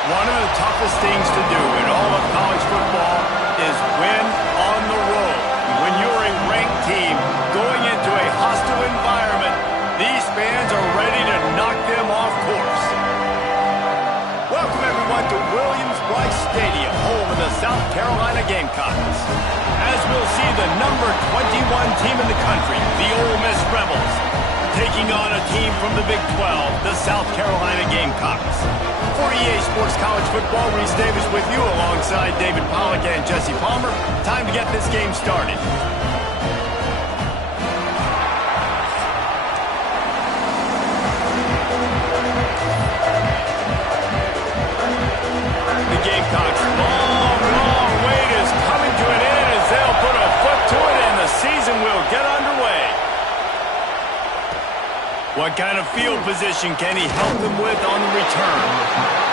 One of the toughest things to do in all of college football is win on the road. When you're a ranked team going into a hostile environment, these fans are ready to knock them off course. Welcome everyone to Williams-Brice Stadium, home of the South Carolina Gamecocks. As we'll see the number 21 team in the country, the Ole Miss Rebels, taking on a team from the Big 12, the South Carolina Gamecocks. For EA Sports College Football, Reese Davis with you alongside David Pollack and Jesse Palmer. Time to get this game started. The Gamecocks' long wait is coming to an end as they'll put a foot to it and the season will get underway. What kind of field position can he help them with on the return?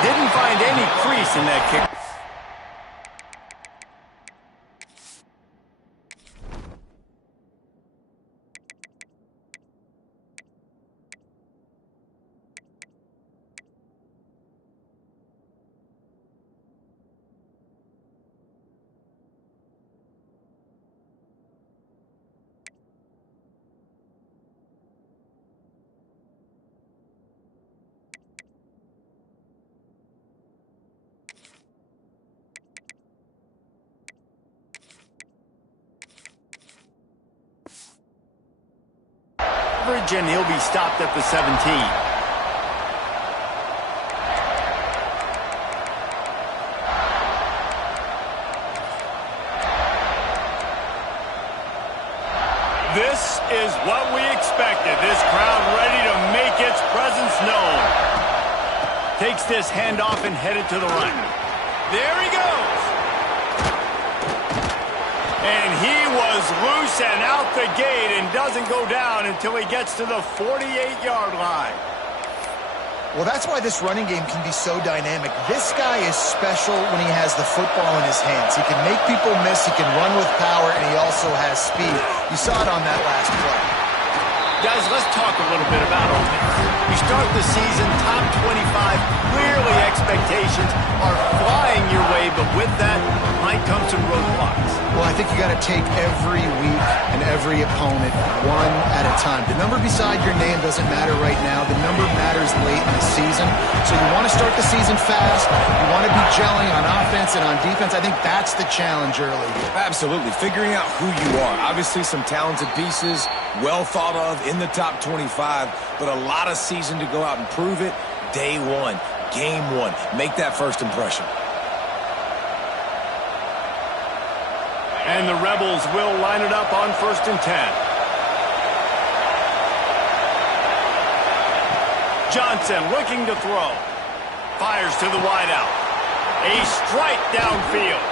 Didn't find any crease in that kick. And he'll be stopped at the 17. This is what we expected. This crowd ready to make its presence known. Takes this handoff and headed to the right. There he goes. And he was loose and out the gate and doesn't go down until he gets to the 48-yard line. Well, that's why this running game can be so dynamic. This guy is special when he has the football in his hands. He can make people miss, he can run with power, and he also has speed. You saw it on that last play. Guys, let's talk a little bit about Ole Miss. You start the season top 25. Clearly expectations are flying your way, but with that might come some roadblocks. Well, I think you got to take every week and every opponent one at a time. The number beside your name doesn't matter right now. The number matters late in the season. So you want to start the season fast. You want to be gelling on offense and on defense. I think that's the challenge early. Absolutely. Figuring out who you are. Obviously some talented pieces, well thought of in the top 25, but a lot of season to go out and prove it. Day one, game one. Make that first impression. And the Rebels will line it up on 1st and 10. Johnson looking to throw. Fires to the wideout. A strike downfield.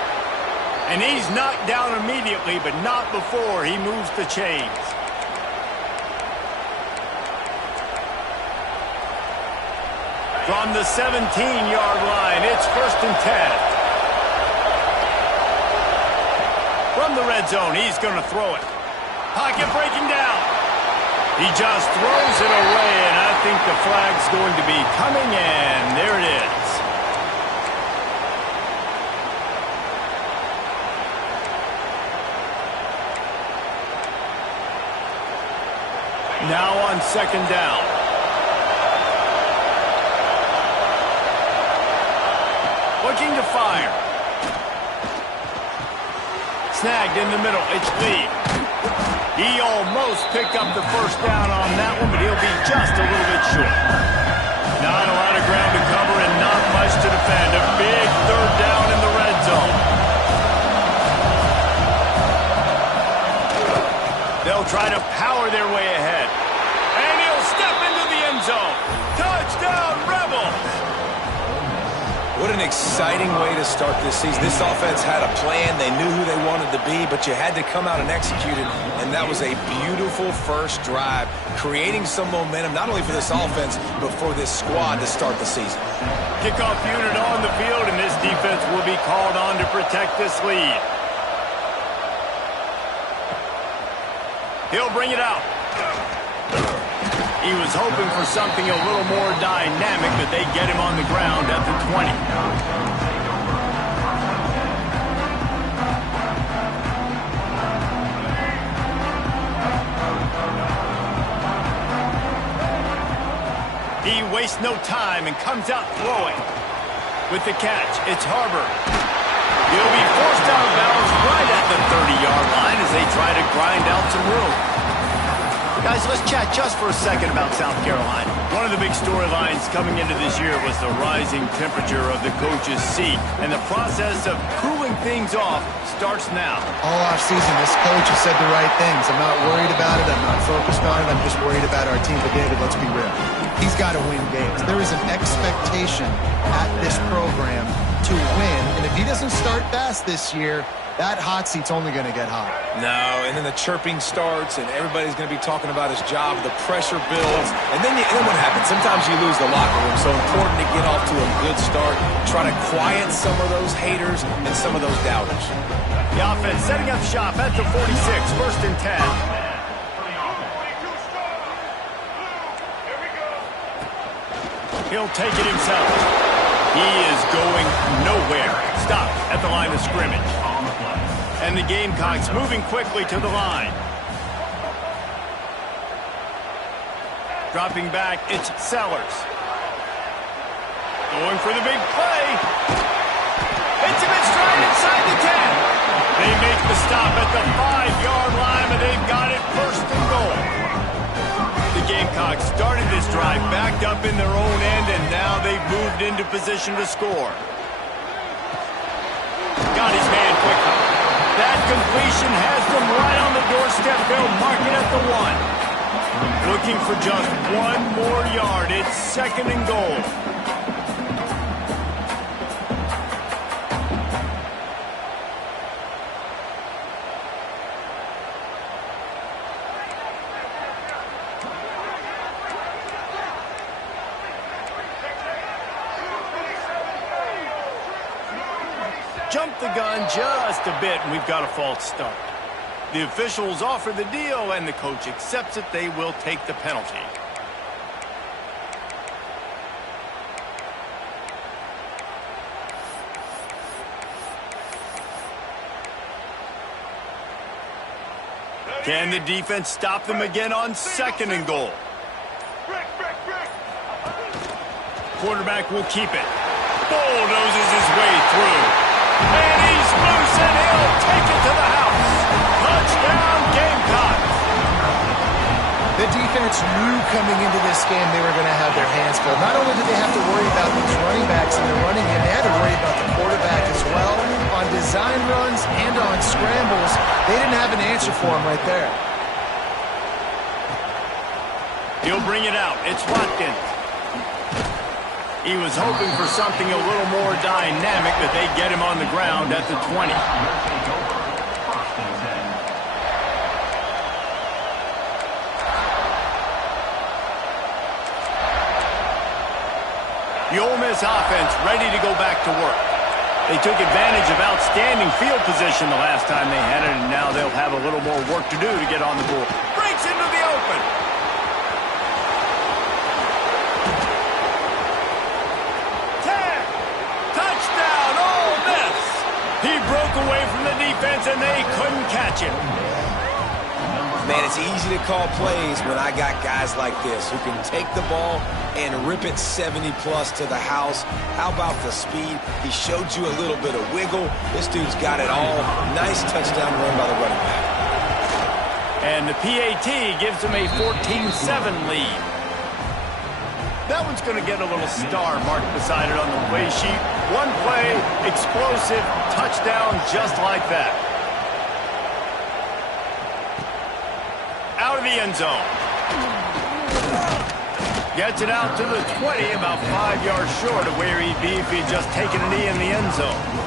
And he's knocked down immediately, but not before he moves the chains. From the 17-yard line, it's 1st and 10. From the red zone, he's going to throw it. Pocket breaking down. He just throws it away, and I think the flag's going to be coming, and there it is. Now on 2nd down. Looking to fire. Snagged in the middle. It's Lee. He almost picked up the 1st down on that one, but he'll be just a little bit short. Not a lot of ground to cover and not much to defend. A big 3rd down in the red zone. They'll try to power their way ahead. And he'll step into the end zone. Touchdown, Rebels! What an exciting way to start this season. This offense had a plan. They knew who they wanted to be, but you had to come out and execute it. And that was a beautiful first drive, creating some momentum, not only for this offense, but for this squad to start the season. Kickoff unit on the field, and this defense will be called on to protect this lead. He'll bring it out. He was hoping for something a little more dynamic, but they get him on the ground at the 20. wastes no time and comes out throwing. With the catch, it's Harbor. He'll be forced out of bounds right at the 30-yard line as they try to grind out some room. Guys, let's chat just for a second about South Carolina. One of the big storylines coming into this year was the rising temperature of the coach's seat, and the process of cooling things off starts now. All offseason, this coach has said the right things. I'm not worried about it. I'm not focused on it. I'm just worried about our team. But, David, let's be real. He's got to win games. There is an expectation at this program to win, and if he doesn't start fast this year, that hot seat's only going to get hot. No, and then the chirping starts, and everybody's going to be talking about his job. The pressure builds, and then what happens? Sometimes you lose the locker room, so important to get off to a good start. Try to quiet some of those haters and some of those doubters. The offense setting up shop at the 46, 1st and 10. He'll take it himself. He is going nowhere. Stop at the line of scrimmage. And the Gamecocks moving quickly to the line. Dropping back, it's Sellers. Going for the big play. Hits him in stride inside the 10. They make the stop at the 5-yard line, and they've got it 1st and goal. The Gamecocks started this drive backed up in their own end, and now they've moved into position to score. Got his man quickly. That completion has them right on the doorstep. They'll mark it at the 1. Looking for just one more yard. It's 2nd and goal. Jumped the gun just a bit, and we've got a false start. The officials offer the deal, and the coach accepts it. They will take the penalty. Can the defense stop them again on 2nd and goal? Quarterback will keep it. Bulldozes his way through. And he's loose, and he'll take it to the house. Touchdown, Gamecocks. The defense knew coming into this game they were going to have their hands full. Not only did they have to worry about these running backs in the running game, they had to worry about the quarterback as well. On design runs and on scrambles, they didn't have an answer for him right there. He'll bring it out. It's Watkins. He was hoping for something a little more dynamic, but they get him on the ground at the 20. The Ole Miss offense ready to go back to work. They took advantage of outstanding field position the last time they had it, and now they'll have a little more work to do to get on the board. Breaks into the open. He broke away from the defense, and they couldn't catch him. Man, it's easy to call plays when I got guys like this who can take the ball and rip it 70-plus to the house. How about the speed? He showed you a little bit of wiggle. This dude's got it all. Nice touchdown run by the running back. And the PAT gives them a 14-7 lead. That one's going to get a little star marked beside it on the play sheet. One play, explosive, touchdown just like that. Out of the end zone. Gets it out to the 20, about 5 yards short of where he'd be if he'd just taken a knee in the end zone.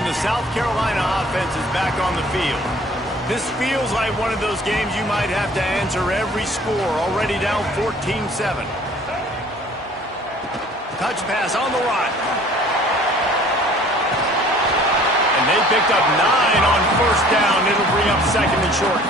The South Carolina offense is back on the field. This feels like one of those games you might have to answer every score, already down 14-7. Touch pass on the run. And they picked up 9 on 1st down. It'll bring up 2nd and short.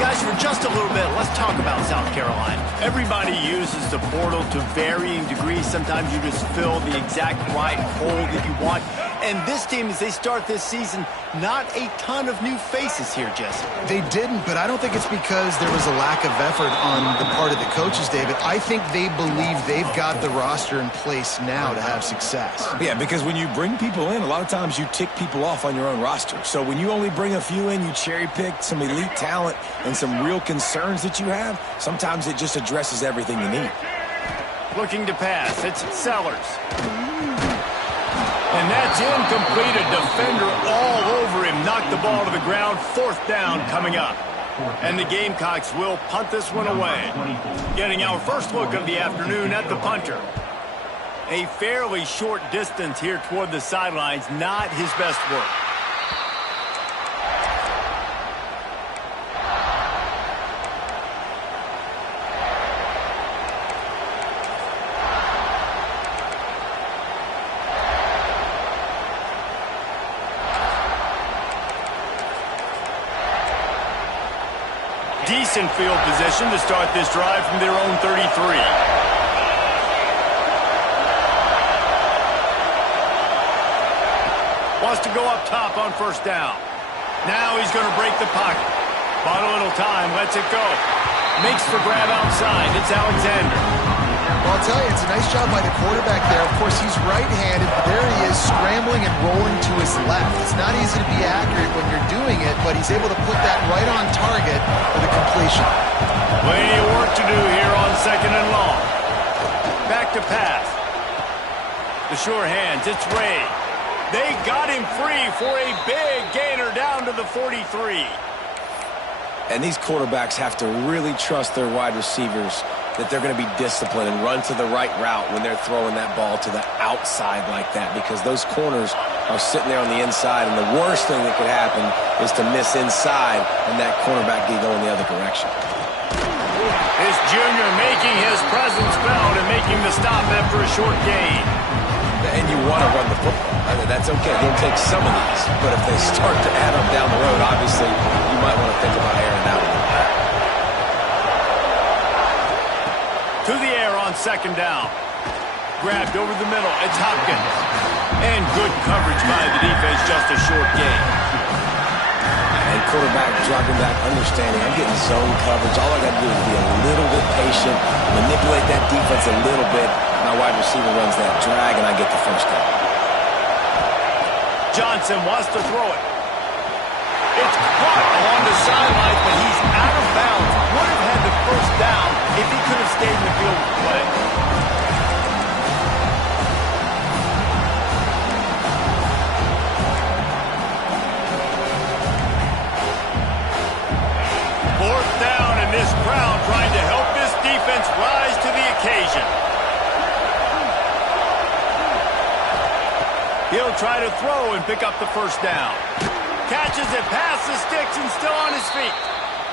Guys, for just a little bit, let's talk about South Carolina. Everybody uses the portal to varying degrees. Sometimes you just fill the exact right hole that you want. And this team, as they start this season, not a ton of new faces here, Jesse. They didn't, but I don't think it's because there was a lack of effort on the part of the coaches, David. I think they believe they've got the roster in place now to have success. Yeah, because when you bring people in, a lot of times you tick people off on your own roster. So when you only bring a few in, you cherry-pick some elite talent and some real concerns that you have, sometimes it just addresses everything you need. Looking to pass. It's Sellers. And that's incomplete. A defender all over him. Knocked the ball to the ground. 4th down coming up. And the Gamecocks will punt this one away. Getting our first look of the afternoon at the punter. A fairly short distance here toward the sidelines. Not his best work. Decent field position to start this drive from their own 33. Wants to go up top on 1st down. Now he's going to break the pocket. Bought a little time, lets it go. Makes the grab outside. It's Alexander. Well, I'll tell you, it's a nice job by the quarterback there. Of course, he's right-handed, but there he is scrambling and rolling to his left. It's not easy to be accurate when you're doing it, but he's able to put that right on target for the completion. Plenty of work to do here on 2nd and long. Back to pass. The sure hands, it's Ray. They got him free for a big gainer down to the 43. And these quarterbacks have to really trust their wide receivers that they're going to be disciplined and run to the right route when they're throwing that ball to the outside like that, because those corners are sitting there on the inside, and the worst thing that could happen is to miss inside and that cornerback get going the other direction. His junior making his presence felt and making the stop after a short gain. And you want to run the football. I mean, that's okay. He'll take some of these, but if they start to add up down the road, obviously you might want to think about airing that one. To the air on 2nd down. Grabbed over the middle. It's Hopkins. And good coverage by the defense, just a short gain. And quarterback dropping back, understanding I'm getting zone coverage. All I got to do is be a little bit patient, manipulate that defense a little bit. My wide receiver runs that drag, and I get the 1st down. Johnson wants to throw it. It's caught along the sideline, but he's out of bounds. Would have had the 1st down if he could have stayed in the field of play. Fourth down, and this crowd trying to help this defense rise to the occasion. He'll try to throw and pick up the 1st down. Catches it past the sticks and still on his feet.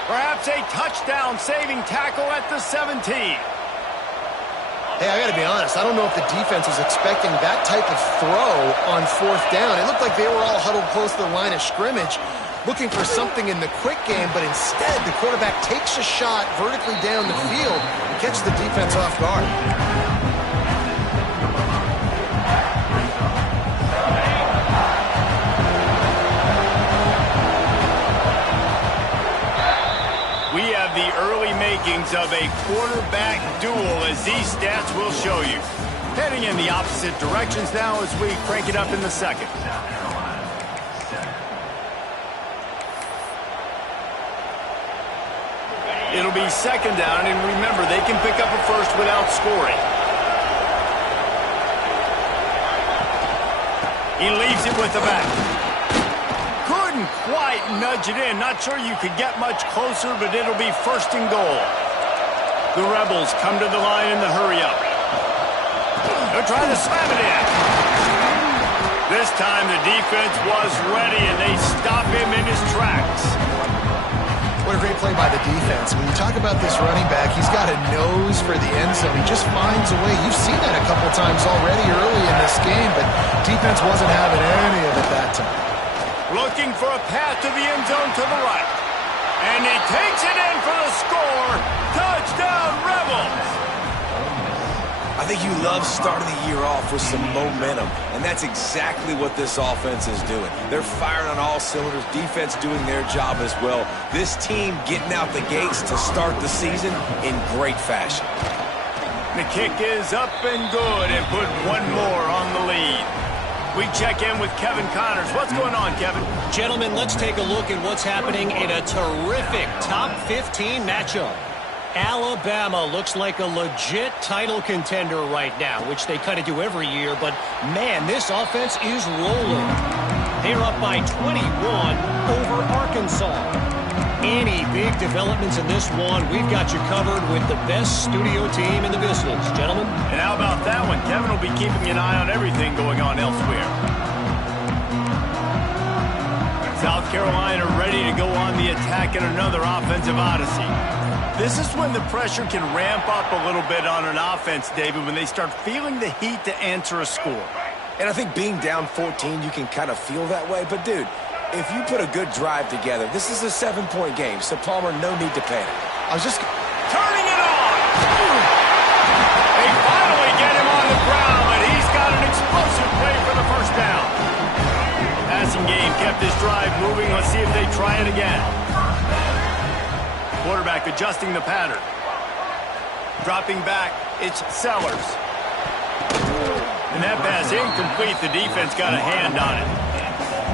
Perhaps a touchdown-saving tackle at the 17. Hey, I got to be honest. I don't know if the defense was expecting that type of throw on 4th down. It looked like they were all huddled close to the line of scrimmage, looking for something in the quick game, but instead the quarterback takes a shot vertically down the field and catches the defense off guard. We have the early makings of a quarterback duel, as these stats will show you. Heading in the opposite directions now as we crank it up in the 2nd. It'll be 2nd down, and remember, they can pick up a 1st without scoring. He leaves it with the back. Couldn't quite nudge it in. Not sure you could get much closer, but it'll be 1st and goal. The Rebels come to the line in the hurry-up. They're trying to slam it in. This time the defense was ready, and they stop him in his tracks. What a great play by the defense. When you talk about this running back, he's got a nose for the end zone. He just finds a way. You've seen that a couple times already early in this game, but defense wasn't having any of it that time. Looking for a path to the end zone to the right. And he takes it in for the score. Touchdown, Rebels. I think you love starting the year off with some momentum, and that's exactly what this offense is doing. They're firing on all cylinders, defense doing their job as well. This team getting out the gates to start the season in great fashion. The kick is up and good and put one more on the lead. We check in with Kevin Connors. What's going on, Kevin? Gentlemen, let's take a look at what's happening in a terrific top 15 matchup. Alabama looks like a legit title contender right now, which they kind of do every year, but man, this offense is rolling. They're up by 21 over Arkansas. Any big developments in this one, we've got you covered with the best studio team in the business, gentlemen. And how about that one? Kevin will be keeping an eye on everything going on elsewhere. South Carolina ready to go on the attack in another offensive odyssey. This is when the pressure can ramp up a little bit on an offense, David, when they start feeling the heat to answer a score. And I think being down 14, you can kind of feel that way. But, dude, if you put a good drive together, this is a 7-point game. So, Palmer, no need to panic. I was just... Turning it on! They finally get him on the ground, and he's got an explosive play for the first down. Passing game kept this drive moving. Let's see if they try it again. Quarterback adjusting the pattern. Dropping back, it's Sellers. And that pass incomplete. The defense got a hand on it.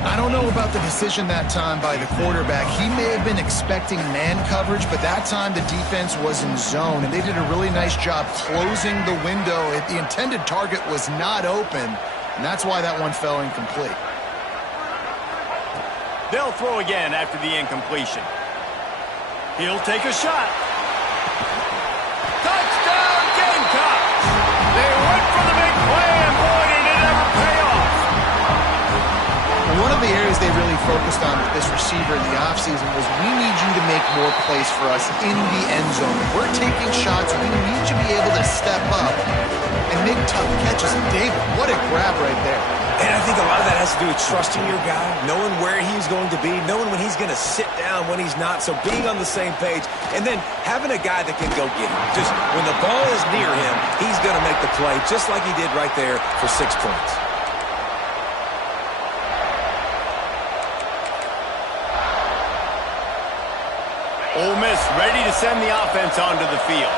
I don't know about the decision that time by the quarterback. He may have been expecting man coverage, but that time the defense was in zone, and they did a really nice job closing the window. The intended target was not open, and that's why that one fell incomplete. They'll throw again after the incompletion. He'll take a shot. Touchdown, Gamecocks! They went for the big play, and boy, did it ever pay off. One of the areas they really focused on with this receiver in the offseason was we need you to make more plays for us in the end zone. If we're taking shots, we need you to be able to step up and make tough catches. And David, what a grab right there. And I think a lot of that has to do with trusting your guy, knowing where he's going to be, knowing when he's going to sit down, when he's not. So being on the same page, and then having a guy that can go get him. Just when the ball is near him, he's going to make the play, just like he did right there for 6 points. Ole Miss ready to send the offense onto the field.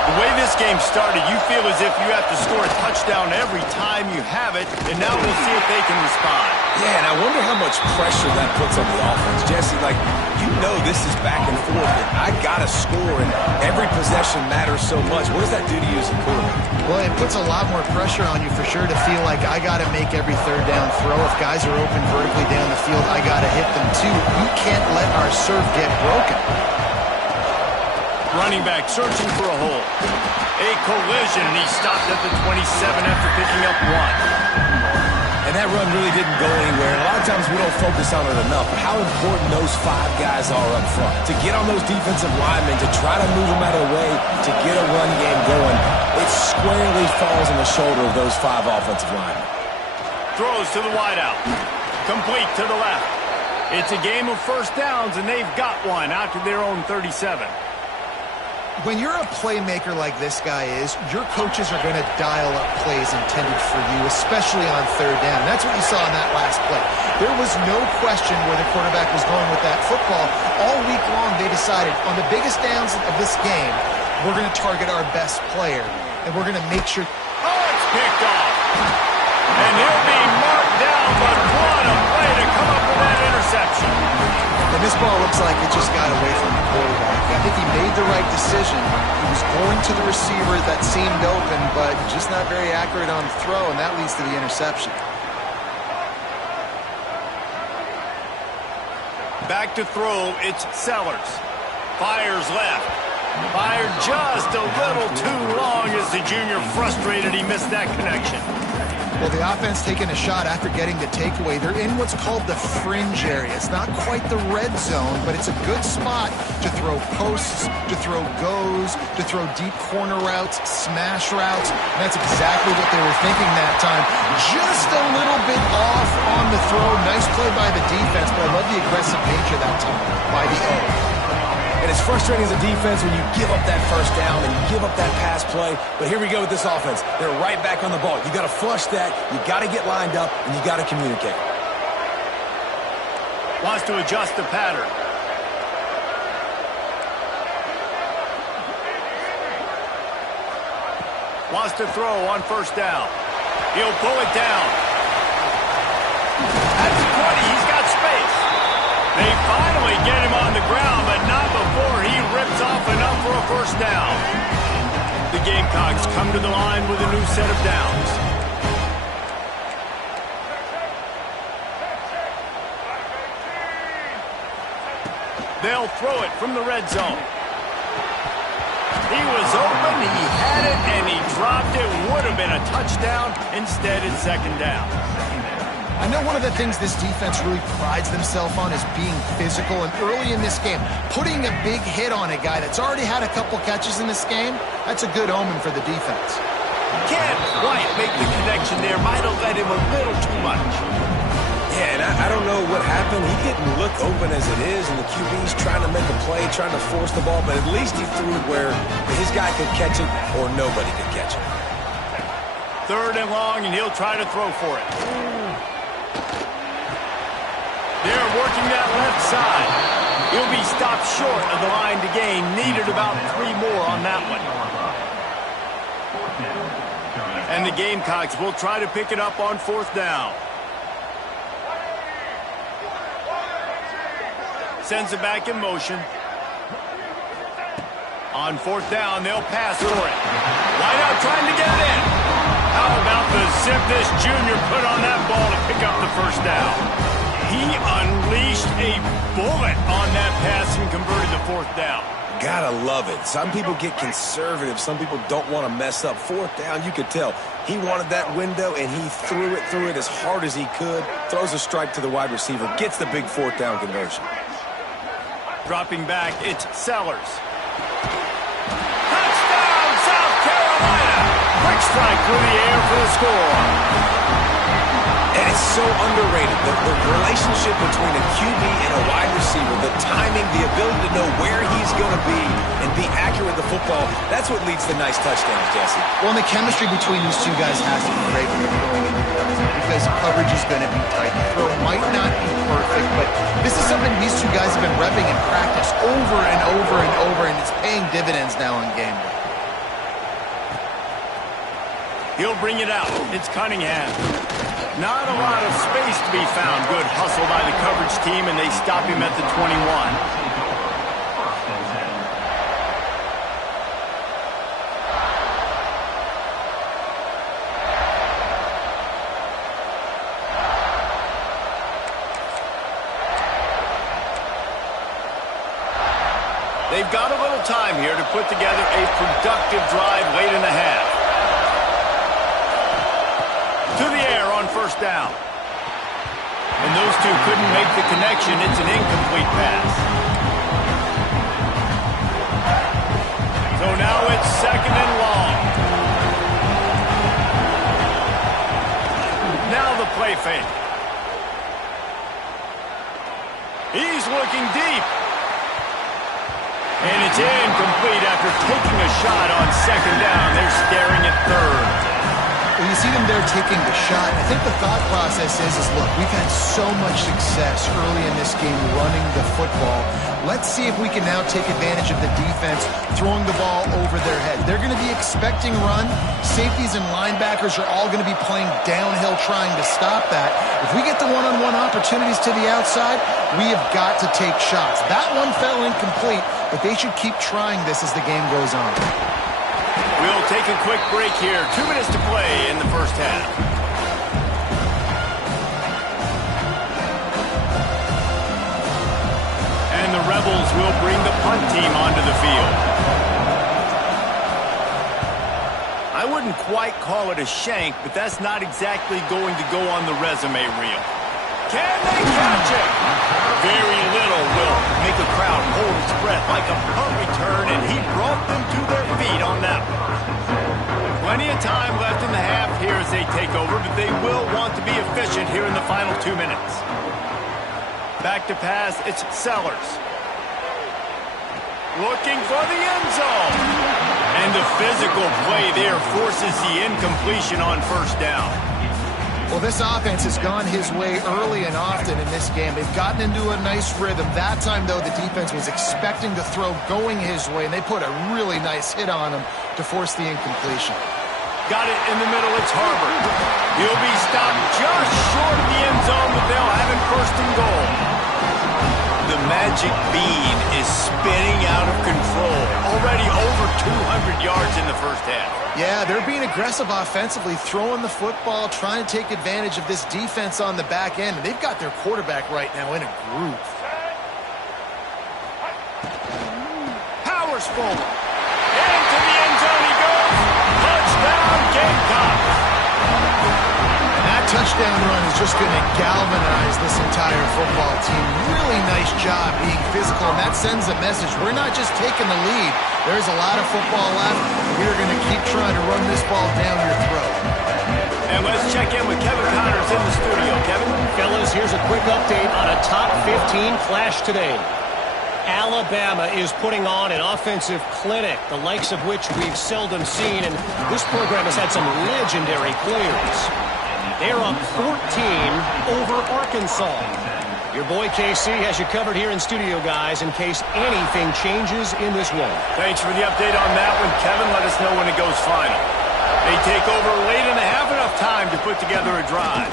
The way this game started, you feel as if you have to score a touchdown every time you have it, and now we'll see if they can respond. Yeah, and I wonder how much pressure that puts on the offense. Jesse, like, you know this is back and forth, and I got to score, and every possession matters so much. What does that do to you as a quarterback? Well, it puts a lot more pressure on you for sure to feel like I got to make every third down throw. If guys are open vertically down the field, I got to hit them too. We can't let our serve get broken. Running back searching for a hole. A collision, and he stopped at the 27 after picking up 1. And that run really didn't go anywhere. And a lot of times we don't focus on it enough. How important those 5 guys are up front. To get on those defensive linemen, to try to move them out of the way, to get a run game going, it squarely falls on the shoulder of those 5 offensive linemen. Throws to the wideout. Complete to the left. It's a game of first downs, and they've got one out to their own 37. When you're a playmaker like this guy is, your coaches are going to dial up plays intended for you, especially on third down. That's what you saw in that last play. There was no question where the quarterback was going with that football. All week long, they decided on the biggest downs of this game, we're going to target our best player, and we're going to make sure... Oh, it's picked off. And he'll be marked down, but what a play to come up with that interception. And this ball looks like it just got away from the quarterback. I think he made the right decision. He was going to the receiver that seemed open, but just not very accurate on the throw, and that leads to the interception. Back to throw, it's Sellers. Fires left. Fired just a little too long as the junior frustrated he missed that connection. Well, the offense taking a shot after getting the takeaway. They're in what's called the fringe area. It's not quite the red zone, but it's a good spot to throw posts, to throw goes, to throw deep corner routes, smash routes. And that's exactly what they were thinking that time. Just a little bit off on the throw. Nice play by the defense, but I love the aggressive nature that time by the O. And it's frustrating as a defense when you give up that first down and you give up that pass play. But here we go with this offense. They're right back on the ball. You got to flush that. You got to get lined up, and you got to communicate. Wants to adjust the pattern. Wants to throw on first down. He'll pull it down. At the 20, he's got space. They finally get him on the ground, but not before he rips off enough for a first down. The Gamecocks come to the line with a new set of downs. They'll throw it from the red zone. He was open, he had it, and he dropped it. Would have been a touchdown. Instead, it's second down. I know one of the things this defense really prides themselves on is being physical, and early in this game, putting a big hit on a guy that's already had a couple catches in this game, that's a good omen for the defense. Can't quite make the connection there. Might have led him a little too much. Yeah, and I don't know what happened. He didn't look open as it is, and the QB's trying to make a play, trying to force the ball, but at least he threw it where his guy could catch it or nobody could catch it. Third and long, and he'll try to throw for it. They're working that left side. He'll be stopped short of the line to gain. Needed about 3 more on that one. And the Gamecocks will try to pick it up on fourth down. Sends it back in motion. On fourth down, they'll pass for it. Wide out trying to get it in. How about the zip this junior put on that ball to pick up the first down? He unleashed a bullet on that pass and converted the fourth down. Gotta love it. Some people get conservative. Some people don't want to mess up. Fourth down, you could tell. He wanted that window, and he threw it as hard as he could. Throws a strike to the wide receiver. Gets the big fourth down conversion. Dropping back, it's Sellers. Touchdown, South Carolina! Quick strike through the air for the score. And it's so underrated. The relationship between a QB and a wide receiver, the timing, the ability to know where he's going to be and be accurate with the football, that's what leads to nice touchdowns, Jesse. Well, and the chemistry between these two guys has to be great when they're throwing into the red zone because coverage is going to be tight. The throw might not be perfect, but this is something these two guys have been repping in practice over and over and over, and it's paying dividends now on game day. He'll bring it out. It's Cunningham. Not a lot of space to be found. Good hustle by the coverage team, and they stop him at the 21. They've got a little time here to put together a productive drive late in the half. To the air on first down. And those two couldn't make the connection. It's an incomplete pass. So now it's second and long. Now the play fake. He's looking deep. And it's incomplete after taking a shot on second down. They're staring at third. When you see them there taking the shot, I think the thought process is look, we've had so much success early in this game running the football. Let's see if we can now take advantage of the defense throwing the ball over their head. They're going to be expecting run. Safeties and linebackers are all going to be playing downhill trying to stop that. If we get the one-on-one opportunities to the outside, we have got to take shots. That one fell incomplete, but they should keep trying this as the game goes on. We'll take a quick break here. 2 minutes to play in the first half. And the Rebels will bring the punt team onto the field. I wouldn't quite call it a shank, but that's not exactly going to go on the resume reel. Can they catch it? Very little will make a crowd hold its breath like a punt return, and he brought them to their feet on that one. Plenty of time left in the half here as they take over, but they will want to be efficient here in the final 2 minutes. Back to pass, it's Sellers. looking for the end zone. And the physical play there forces the incompletion on first down. Well, this offense has gone his way early and often in this game. They've gotten into a nice rhythm. That time, though, the defense was expecting to throw going his way, and they put a really nice hit on him to force the incompletion. Got it in the middle. It's Herbert. He'll be stopped just short of the end zone, but they'll have it first and goal. The magic bean is spinning out of control. Already over 200 yards in the first half. Yeah, they're being aggressive offensively, throwing the football, trying to take advantage of this defense on the back end. And they've got their quarterback right now in a groove. Powers forward. Into the end zone he goes. Touchdown, Gamecocks. And that touchdown run is just going to galvanize this entire football team. Really nice job being physical, and that sends a message. We're not just taking the lead. There's a lot of football left. We're going to keep trying to run this ball down your throat. And let's check in with Kevin Connors in the studio. Kevin? Fellas, here's a quick update on a top 15 flash today. Alabama is putting on an offensive clinic, the likes of which we've seldom seen, and this program has had some legendary players. They're up 14 over Arkansas. Your boy KC has you covered here in studio, guys, in case anything changes in this one. Thanks for the update on that one, Kevin. Let us know when it goes final. They take over late and have enough time to put together a drive.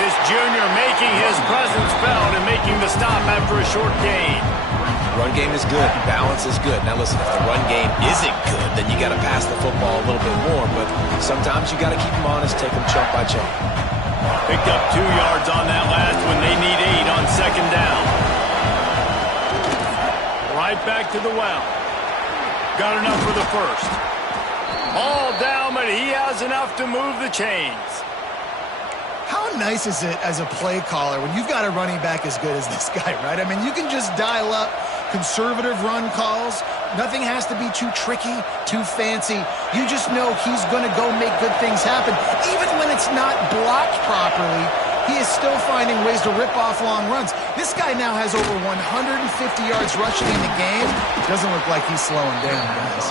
This junior making his presence felt and making the stop after a short gain. Run game is good. Balance is good. Now listen, if the run game isn't good, then you got to pass the football a little bit more. But sometimes you got to keep them honest, take them chunk by chunk. Picked up 2 yards on that last one. They need 8 on second down. Right back to the well. Got enough for the first. All down, but he has enough to move the chains. How nice is it as a play caller when you've got a running back as good as this guy, right? I mean, you can just dial up conservative run calls. Nothing has to be too tricky, too fancy. You just know he's going to go make good things happen. Even when it's not blocked properly, he is still finding ways to rip off long runs. This guy now has over 150 yards rushing in the game. Doesn't look like he's slowing down, guys.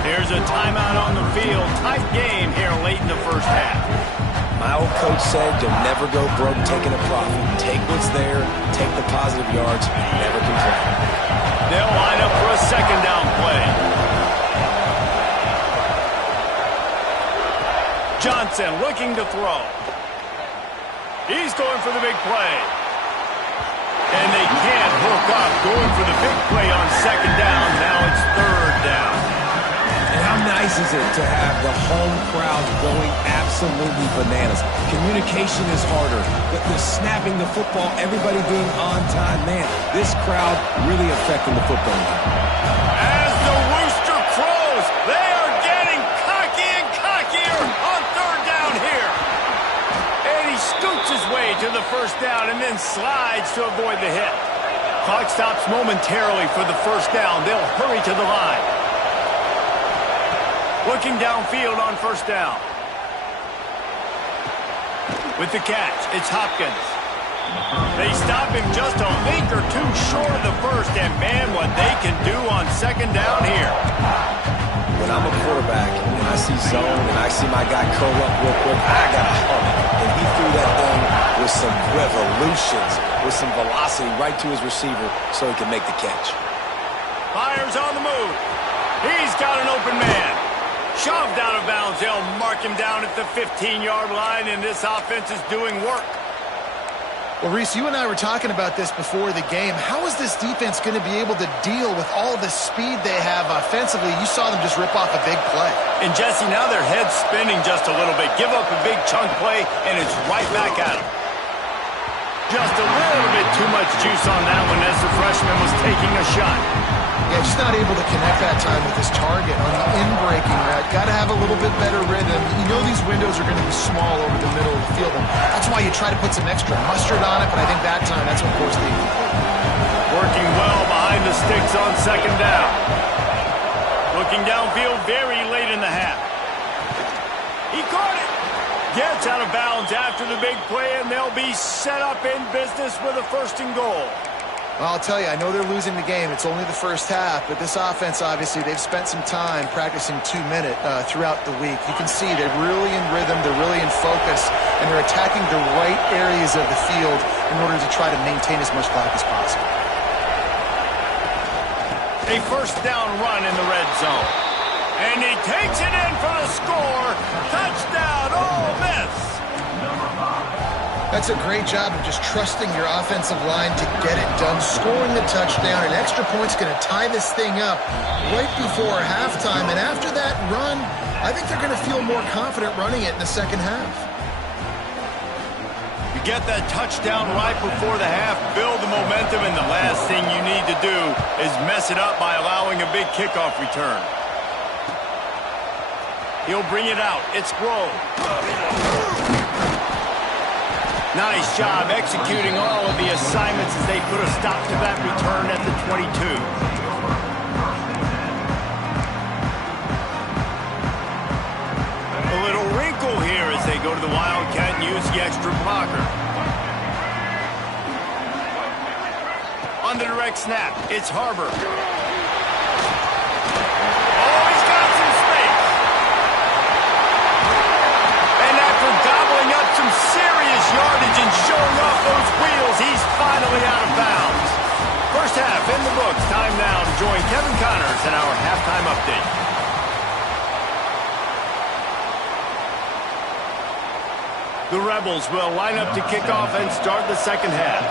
There's a timeout on the field. Tight game here late in the first half. My old coach said you'll never go broke taking a profit. Take what's there, take the positive yards, and never complain. They'll line up for a second down play. Johnson looking to throw. He's going for the big play. And they can't hook up. Going for the big play on second down. Now it's third down. And how nice is it to have the home crowd going absolutely bananas? Communication is harder. The snapping the football, everybody being on time. Man, this crowd really affecting the football game. As the rooster crows, they are getting cocky and cockier on third down here. And he scoots his way to the first down and then slides to avoid the hit. Clock stops momentarily for the first down. They'll hurry to the line. Looking downfield on first down. With the catch, it's Hopkins. They stop him just a link or two short of the first, and man, what they can do on second down here. When I'm a quarterback and I see zone and I see my guy curl up real quick, I got to hum it. And he threw that thing with some revolutions, with some velocity right to his receiver so he can make the catch. Fires on the move. He's got an open man. Shoved out of bounds. They'll mark him down at the 15-yard line, and this offense is doing work. Well, Reese, you and I were talking about this before the game. How is this defense going to be able to deal with all the speed they have offensively? You saw them just rip off a big play. And, Jesse, now their head's spinning just a little bit. Give up a big chunk play, and it's right back at them. Just a little bit too much juice on that one as the freshman was taking a shot. Yeah, just not able to connect that time with his target on the in-breaking route. Got to have a little bit better rhythm. You know these windows are going to be small over the middle of the field. And that's why you try to put some extra mustard on it, but I think that time that's what forced the incomplete. Working well behind the sticks on second down. Looking downfield very late in the half. He caught it. Gets out of bounds after the big play, and they'll be set up in business with a first and goal. Well, I'll tell you, I know they're losing the game. It's only the first half, but this offense, obviously, they've spent some time practicing 2-minute throughout the week. You can see they're really in rhythm, they're really in focus, and they're attacking the right areas of the field in order to try to maintain as much clock as possible. A first down run in the red zone. And he takes it in for the score. Touchdown, Ole Miss. That's a great job of just trusting your offensive line to get it done, scoring the touchdown. An extra point's going to tie this thing up right before halftime. And after that run, I think they're going to feel more confident running it in the second half. You get that touchdown right before the half, build the momentum, and the last thing you need to do is mess it up by allowing a big kickoff return. He'll bring it out. It's Grove. Nice job executing all of the assignments as they put a stop to that return at the 22. A little wrinkle here as they go to the Wildcat and use the extra blocker. On the direct snap, it's Harbor. Oh, he's got some space. And after gobbling up some serious yardage and showing off those wheels, he's finally out of bounds. First half in the books. Time now to join Kevin Connors in our halftime update. The Rebels will line up to kick off and start the second half.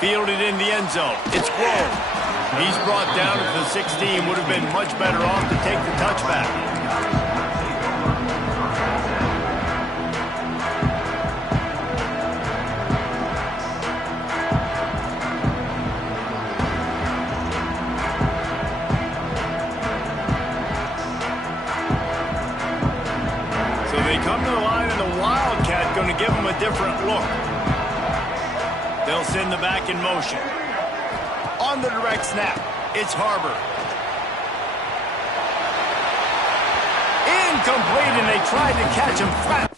Fielded in the end zone. It's Grove. He's brought down at the 16. Would have been much better off to take the touchback. So they come to the line, and the Wildcat going to give them a different look. They'll send the back in motion. On the direct snap, it's Harbor. Incomplete, and they tried to catch him flat.